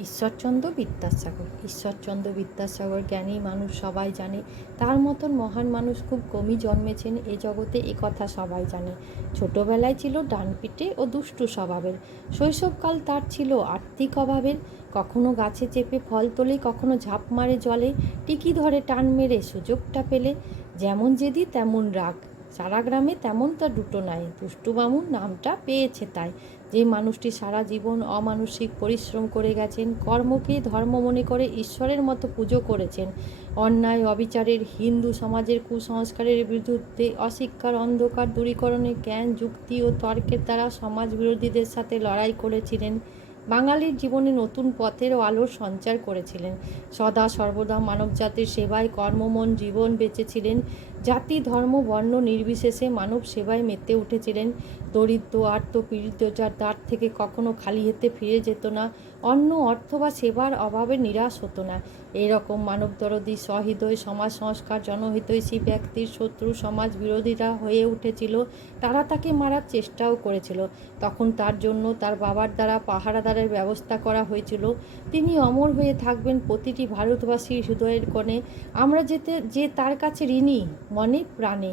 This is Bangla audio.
ঈশ্বরচন্দ্র বিদ্যাসাগর জ্ঞানী মানুষ, সবাই জানে। তার মতন মহান মানুষ খুব কমই জন্মেছেন এ জগতে, এ কথা সবাই জানে। ছোটবেলায় ছিল ডানপিটে ও দুষ্টু স্বভাবের। শৈশবকাল তার ছিল আর্থিক অভাবের। কখনো গাছে চেপে ফল তোলে, কখনো ঝাঁপ মারে জলে, টিকি ধরে টান মেরে সুযোগটা পেলে। যেমন জেদি তেমন রাগ, সারা গ্রামে তেমন তার দুটো নাই। দুষ্টু বামুন নামটা পেয়েছে তাই। যে মানুষটি সারা জীবন অমানসিক পরিশ্রম করে গেছেন, কর্মকে ধর্ম মনে করে ঈশ্বরের মতো পুজো করেছেন, অন্যায় অবিচারের, হিন্দু সমাজের কুসংস্কারের বিরুদ্ধে, অশিক্ষার অন্ধকার দূরীকরণে জ্ঞান যুক্তি ও তর্কের দ্বারা সমাজ বিরোধীদের সাথে লড়াই করেছিলেন, বাঙালির জীবনে নতুন পথের ও আলোর সঞ্চার করেছিলেন, সদা সর্বদা মানবজাতির সেবায় কর্মমন জীবন বেঁচেছিলেন, জাতি ধর্ম বর্ণ নির্বিশেষে মানব সেবায় মেতে উঠেছিলেন, দরিদ্র আর্ত পীড়িত যার দ্বার থেকে কখনো খালি হাতে ফিরে যেত না, অন্ন অর্থ বা সেবার অভাবে নিরাশ হতো না। এরকম মানবদরদী সহৃদয় সমাজ সংস্কার জনহিতৈষী ব্যক্তির শত্রু সমাজ বিরোধীরা হয়ে উঠেছিল। তারা তাকে মারার চেষ্টাও করেছিল। তখন তার জন্য তার বাবার দ্বারা পাহারাদারের ব্যবস্থা করা হয়েছিল। তিনি অমর হয়ে থাকবেন প্রতিটি ভারতবাসীর হৃদয়ের কোণে। আমরা যে তার কাছে ঋণী মনে প্রাণে।